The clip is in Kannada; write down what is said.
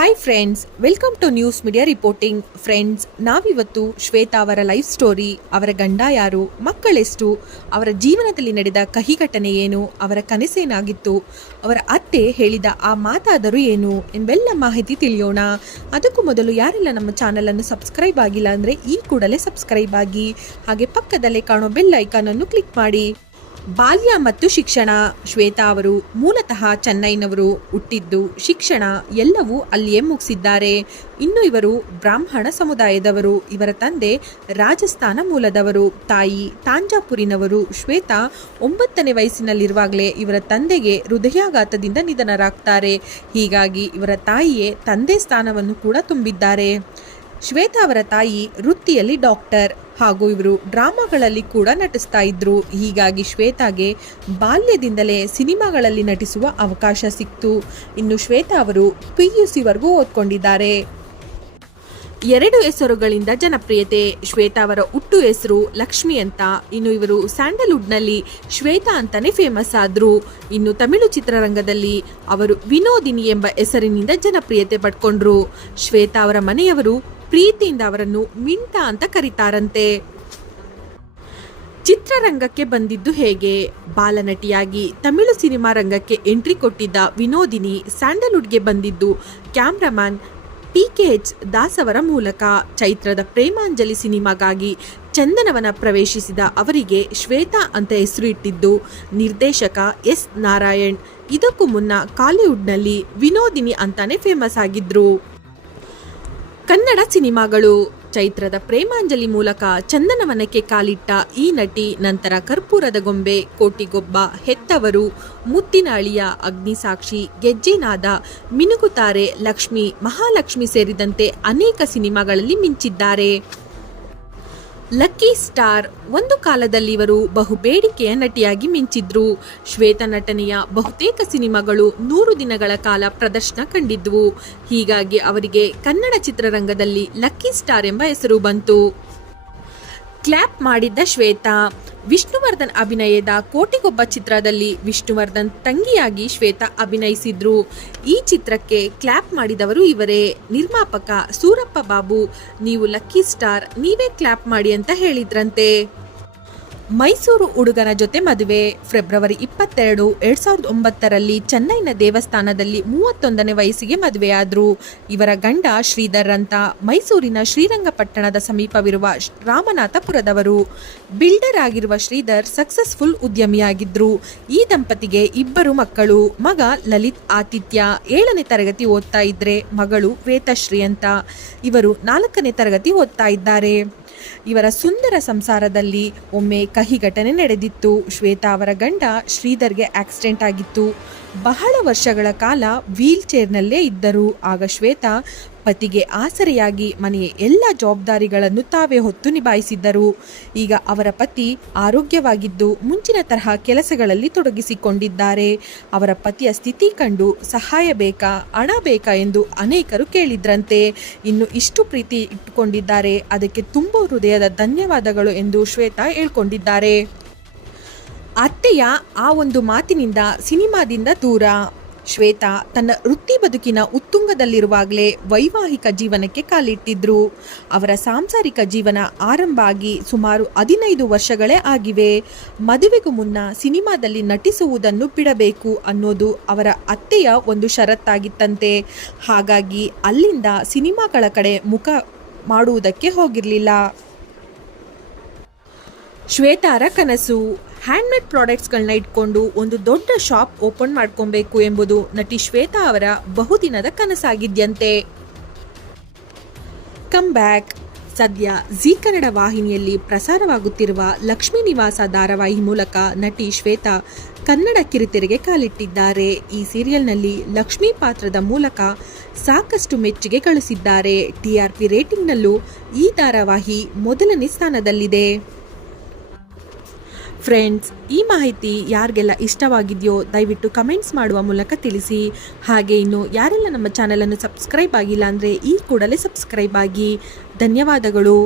Hi friends welcome to news media reporting friends ನಾವಿವತ್ತು ಶ್ವೇತಾ ಅವರ ಲೈಫ್ ಸ್ಟೋರಿ ಅವರ ಗಂಡ ಯಾರು, ಮಕ್ಕಳೆಷ್ಟು, ಅವರ ಜೀವನದಲ್ಲಿ ನಡೆದ ಕಹಿ ಘಟನೆ ಏನು, ಅವರ ಕನಸೇನಾಗಿತ್ತು, ಅವರ ಅತ್ತೆ ಹೇಳಿದ ಆ ಮಾತಾದರೂ ಏನು ಎಂಬೆಲ್ಲ ಮಾಹಿತಿ ತಿಳಿಯೋಣ. ಅದಕ್ಕೂ ಮೊದಲು ಯಾರೆಲ್ಲ ನಮ್ಮ ಚಾನಲನ್ನು ಸಬ್ಸ್ಕ್ರೈಬ್ ಆಗಿಲ್ಲ ಅಂದರೆ ಈ ಕೂಡಲೇ ಸಬ್ಸ್ಕ್ರೈಬ್ ಆಗಿ, ಹಾಗೆ ಪಕ್ಕದಲ್ಲೇ ಕಾಣೋ ಬೆಲ್ ಐಕಾನನ್ನು ಕ್ಲಿಕ್ ಮಾಡಿ. ಬಾಲ್ಯ ಮತ್ತು ಶಿಕ್ಷಣ, ಶ್ವೇತಾ ಅವರು ಮೂಲತಃ ಚೆನ್ನೈನವರು ಹುಟ್ಟಿದ್ದು ಶಿಕ್ಷಣ ಎಲ್ಲವೂ ಅಲ್ಲಿಯೇ ಮುಗಿಸಿದ್ದಾರೆ. ಇನ್ನು ಇವರು ಬ್ರಾಹ್ಮಣ ಸಮುದಾಯದವರು, ಇವರ ತಂದೆ ರಾಜಸ್ಥಾನ ಮೂಲದವರು, ತಾಯಿ ತಾಂಜಾಪುರಿನವರು, ಶ್ವೇತಾ ಒಂಬತ್ತನೇ ವಯಸ್ಸಿನಲ್ಲಿರುವಾಗಲೇ ಇವರ ತಂದೆಗೆ ಹೃದಯಾಘಾತದಿಂದ ನಿಧನರಾಗ್ತಾರೆ. ಹೀಗಾಗಿ ಇವರ ತಾಯಿಯೇ ತಂದೆ ಸ್ಥಾನವನ್ನು ಕೂಡ ತುಂಬಿದ್ದಾರೆ. ಶ್ವೇತಾ ಅವರ ತಾಯಿ ವೃತ್ತಿಯಲ್ಲಿ ಡಾಕ್ಟರ್. ಹಾಗೂ ಇವರು ಡ್ರಾಮಾಗಳಲ್ಲಿ ಕೂಡ ನಟಿಸ್ತಾ ಇದ್ರು. ಹೀಗಾಗಿ ಶ್ವೇತಾಗೆ ಬಾಲ್ಯದಿಂದಲೇ ಸಿನಿಮಾಗಳಲ್ಲಿ ನಟಿಸುವ ಅವಕಾಶ ಸಿಕ್ತು. ಇನ್ನು ಶ್ವೇತಾ ಅವರು ಪಿ ಯು ಸಿವರೆಗೂ ಓದ್ಕೊಂಡಿದ್ದಾರೆ. ಎರಡು ಹೆಸರುಗಳಿಂದ ಜನಪ್ರಿಯತೆ. ಶ್ವೇತಾ ಅವರ ಹುಟ್ಟು ಹೆಸರು ಲಕ್ಷ್ಮಿ ಅಂತ. ಇನ್ನು ಇವರು ಸ್ಯಾಂಡಲ್ವುಡ್ನಲ್ಲಿ ಶ್ವೇತಾ ಅಂತಾನೆ ಫೇಮಸ್ ಆದರು. ಇನ್ನು ತಮಿಳು ಚಿತ್ರರಂಗದಲ್ಲಿ ಅವರು ವಿನೋದಿನಿ ಎಂಬ ಹೆಸರಿನಿಂದ ಜನಪ್ರಿಯತೆ ಪಡ್ಕೊಂಡ್ರು. ಶ್ವೇತಾ ಅವರ ಮನೆಯವರು ಪ್ರೀತಿಯಿಂದ ಅವರನ್ನು ಮಿಂಟಾ ಅಂತ ಕರೀತಾರಂತೆ. ಚಿತ್ರರಂಗಕ್ಕೆ ಬಂದಿದ್ದು ಹೇಗೆ? ಬಾಲನಟಿಯಾಗಿ ತಮಿಳು ಸಿನಿಮಾ ರಂಗಕ್ಕೆ ಎಂಟ್ರಿ ಕೊಟ್ಟಿದ್ದ ವಿನೋದಿನಿ ಸ್ಯಾಂಡಲ್ವುಡ್ಗೆ ಬಂದಿದ್ದು cameraman P K H Das ಅವರ ಮೂಲಕ. ಚೈತ್ರದ ಪ್ರೇಮಾಂಜಲಿ ಸಿನಿಮಾಗಾಗಿ ಚಂದನವನ ಪ್ರವೇಶಿಸಿದ ಅವರಿಗೆ ಶ್ವೇತಾ ಅಂತ ಹೆಸರು ಇಟ್ಟಿದ್ದು. ನಿರ್ದೇಶಕ ಎಸ್ ನಾರಾಯಣ್. ಇದಕ್ಕೂ ಮುನ್ನ ಕಾಲಿವುಡ್ನಲ್ಲಿ ವಿನೋದಿನಿ ಅಂತಾನೆ ಫೇಮಸ್ ಆಗಿದ್ರು. ಕನ್ನಡ ಸಿನಿಮಾಗಳು. ಚೈತ್ರದ ಪ್ರೇಮಾಂಜಲಿ ಮೂಲಕ ಚಂದನವನಕ್ಕೆ ಕಾಲಿಟ್ಟ ಈ ನಟಿ ನಂತರ ಕರ್ಪೂರದ ಗೊಂಬೆ, ಕೋಟಿಗೊಬ್ಬ, ಹೆತ್ತವರು ಮುತ್ತಿನ ಅಳಿಯ ಅಗ್ನಿಸಾಕ್ಷಿ, ಗೆಜ್ಜೆನಾದ, ಮಿನುಗುತಾರೆ ಲಕ್ಷ್ಮಿ, ಮಹಾಲಕ್ಷ್ಮಿ ಸೇರಿದಂತೆ ಅನೇಕ ಸಿನಿಮಾಗಳಲ್ಲಿ ಮಿಂಚಿದ್ದಾರೆ. ಲಕ್ಕಿ ಸ್ಟಾರ್ ಒಂದು ಕಾಲದಲ್ಲಿ ಇವರು ಬಹು ಬೇಡಿಕೆಯ ನಟಿಯಾಗಿ ಮಿಂಚಿದ್ರು. ಶ್ವೇತ ನಟನೆಯ ಬಹುತೇಕ ಸಿನಿಮಾಗಳು ನೂರು ದಿನಗಳ ಕಾಲ ಪ್ರದರ್ಶನ ಕಂಡಿದ್ವು. ಹೀಗಾಗಿ ಅವರಿಗೆ ಕನ್ನಡ ಚಿತ್ರರಂಗದಲ್ಲಿ ಲಕ್ಕಿ ಸ್ಟಾರ್ ಎಂಬ ಹೆಸರು ಬಂತು. ಕ್ಲಾಪ್ ಮಾಡಿದ್ದ ಶ್ವೇತಾ. ವಿಷ್ಣುವರ್ಧನ್ ಅಭಿನಯದ ಕೋಟಿಗೊಬ್ಬ ಚಿತ್ರದಲ್ಲಿ ವಿಷ್ಣುವರ್ಧನ್ ತಂಗಿಯಾಗಿ ಶ್ವೇತಾ ಅಭಿನಯಿಸಿದ್ರು. ಈ ಚಿತ್ರಕ್ಕೆ ಕ್ಲಾಪ್ ಮಾಡಿದವರು ಇವರೇ. ನಿರ್ಮಾಪಕ ಸೂರಪ್ಪ ಬಾಬು, ನೀವು ಲಕ್ಕಿ ಸ್ಟಾರ್, ನೀವೇ ಕ್ಲಾಪ್ ಮಾಡಿ ಅಂತ ಹೇಳಿದ್ರಂತೆ. ಮೈಸೂರು ಹುಡುಗನ ಜೊತೆ ಮದುವೆ. ಫೆಬ್ರವರಿ ಇಪ್ಪತ್ತೆರಡು, ಎರಡ್ ಸಾವಿರದ ಒಂಬತ್ತರಲ್ಲಿ ಚೆನ್ನೈನ ದೇವಸ್ಥಾನದಲ್ಲಿ ಮೂವತ್ತೊಂದನೇ ವಯಸ್ಸಿಗೆ ಮದುವೆಯಾದ್ರು. ಇವರ ಗಂಡ ಶ್ರೀಧರ್ ಅಂತ ಮೈಸೂರಿನ ಶ್ರೀರಂಗಪಟ್ಟಣದ ಸಮೀಪವಿರುವ ರಾಮನಾಥಪುರದವರು. ಬಿಲ್ಡರ್ ಆಗಿರುವ ಶ್ರೀಧರ್ ಸಕ್ಸಸ್ಫುಲ್ ಉದ್ಯಮಿಯಾಗಿದ್ರು. ಈ ದಂಪತಿಗೆ ಇಬ್ಬರು ಮಕ್ಕಳು, ಮಗ ಲಲಿತ್ ಆತಿಥ್ಯ ಏಳನೇ ತರಗತಿ ಓದ್ತಾ ಇದ್ರೆ, ಮಗಳು ವೇತಶ್ರೀ ಅಂತ. ಇವರು ನಾಲ್ಕನೇ ತರಗತಿ ಓದ್ತಾ ಇದ್ದಾರೆ. ಇವರ ಸುಂದರ ಸಂಸಾರದಲ್ಲಿ ಒಮ್ಮೆ ಕಹಿ ಘಟನೆ ನಡೆದಿತ್ತು. ಶ್ವೇತಾ ಅವರ ಗಂಡ ಶ್ರೀಧರ್ಗೆ ಆಕ್ಸಿಡೆಂಟ್ ಆಗಿತ್ತು. ಬಹಳ ವರ್ಷಗಳ ಕಾಲ ವೀಲ್ ಚೇರ್ನಲ್ಲೇ ಇದ್ದರು. ಆಗ ಶ್ವೇತಾ ಪತಿಗೆ ಆಸರೆಯಾಗಿ ಮನೆಯ ಎಲ್ಲ ಜವಾಬ್ದಾರಿಗಳನ್ನು ತಾವೇ ಹೊತ್ತು ನಿಭಾಯಿಸಿದ್ದರು. ಈಗ ಅವರ ಪತಿ ಆರೋಗ್ಯವಾಗಿದ್ದು ಮುಂಚಿನ ತರಹ ಕೆಲಸಗಳಲ್ಲಿ ತೊಡಗಿಸಿಕೊಂಡಿದ್ದಾರೆ. ಅವರ ಪತಿಯ ಸ್ಥಿತಿ ಕಂಡು ಸಹಾಯ ಬೇಕಾ, ಹಣ ಬೇಕಾ ಎಂದು ಅನೇಕರು ಕೇಳಿದ್ರಂತೆ. ಇನ್ನು ಇಷ್ಟು ಪ್ರೀತಿ ಇಟ್ಟುಕೊಂಡಿದ್ದಾರೆ. ಅದಕ್ಕೆ ತುಂಬ ಹೃದಯದ ಧನ್ಯವಾದಗಳು ಎಂದು ಶ್ವೇತಾ ಹೇಳ್ಕೊಂಡಿದ್ದಾರೆ. ಅತ್ತೆಯ ಆ ಒಂದು ಮಾತಿನಿಂದ ಸಿನಿಮಾದಿಂದ ದೂರ. ಶ್ವೇತಾ ತನ್ನ ವೃತ್ತಿ ಬದುಕಿನ ಉತ್ತುಂಗದಲ್ಲಿರುವಾಗಲೇ ವೈವಾಹಿಕ ಜೀವನಕ್ಕೆ ಕಾಲಿಟ್ಟಿದ್ರು. ಅವರ ಸಾಂಸಾರಿಕ ಜೀವನ ಆರಂಭ ಆಗಿ ಸುಮಾರು ಹದಿನೈದು ವರ್ಷಗಳೇ ಆಗಿವೆ. ಮದುವೆಗೂ ಮುನ್ನ ಸಿನಿಮಾದಲ್ಲಿ ನಟಿಸುವುದನ್ನು ಬಿಡಬೇಕು ಅನ್ನೋದು ಅವರ ಅತ್ತೆಯ ಒಂದು ಷರತ್ತಾಗಿತ್ತಂತೆ. ಹಾಗಾಗಿ ಅಲ್ಲಿಂದ ಸಿನಿಮಾಗಳ ಕಡೆ ಮುಖ ಮಾಡುವುದಕ್ಕೆ ಹೋಗಿರಲಿಲ್ಲ. ಶ್ವೇತಾರ ಕನಸು ಹ್ಯಾಂಡ್ಮೇಡ್ ಪ್ರಾಡಕ್ಟ್ಸ್ಗಳನ್ನ ಇಟ್ಕೊಂಡು ಒಂದು ದೊಡ್ಡ ಶಾಪ್ ಓಪನ್ ಮಾಡ್ಕೊಬೇಕು ಎಂಬುದು ನಟಿ ಶ್ವೇತಾ ಅವರ ಬಹುದಿನದ ಕನಸಾಗಿದ್ಯಂತೆ. ಕಮ್ ಬ್ಯಾಕ್ ಸದ್ಯ ಜೀ ಕನ್ನಡ ವಾಹಿನಿಯಲ್ಲಿ ಪ್ರಸಾರವಾಗುತ್ತಿರುವ ಲಕ್ಷ್ಮೀ ನಿವಾಸ ಧಾರಾವಾಹಿ ಮೂಲಕ ನಟಿ ಶ್ವೇತಾ ಕನ್ನಡ ಕಿರುತೆರೆಗೆ ಕಾಲಿಟ್ಟಿದ್ದಾರೆ. ಈ ಸೀರಿಯಲ್ನಲ್ಲಿ ಲಕ್ಷ್ಮೀ ಪಾತ್ರದ ಮೂಲಕ ಸಾಕಷ್ಟು ಮೆಚ್ಚುಗೆ ಗಳಿಸಿದ್ದಾರೆ. ಟಿಆರ್ಪಿ ರೇಟಿಂಗ್ನಲ್ಲೂ ಈ ಧಾರಾವಾಹಿ ಮೊದಲನೇ ಸ್ಥಾನದಲ್ಲಿದೆ. ಫ್ರೆಂಡ್ಸ್ ಈ ಮಾಹಿತಿ ಯಾರಿಗೆಲ್ಲ ಇಷ್ಟವಾಗಿದೆಯೋ ದಯವಿಟ್ಟು ಕಮೆಂಟ್ಸ್ ಮಾಡುವ ಮೂಲಕ ತಿಳಿಸಿ. ಹಾಗೆ ಇನ್ನು ಯಾರೆಲ್ಲ ನಮ್ಮ ಚಾನಲನ್ನು ಸಬ್ಸ್ಕ್ರೈಬ್ ಆಗಿಲ್ಲ ಅಂದರೆ ಈ ಕೂಡಲೇ ಸಬ್ಸ್ಕ್ರೈಬ್ ಆಗಿ. ಧನ್ಯವಾದಗಳು.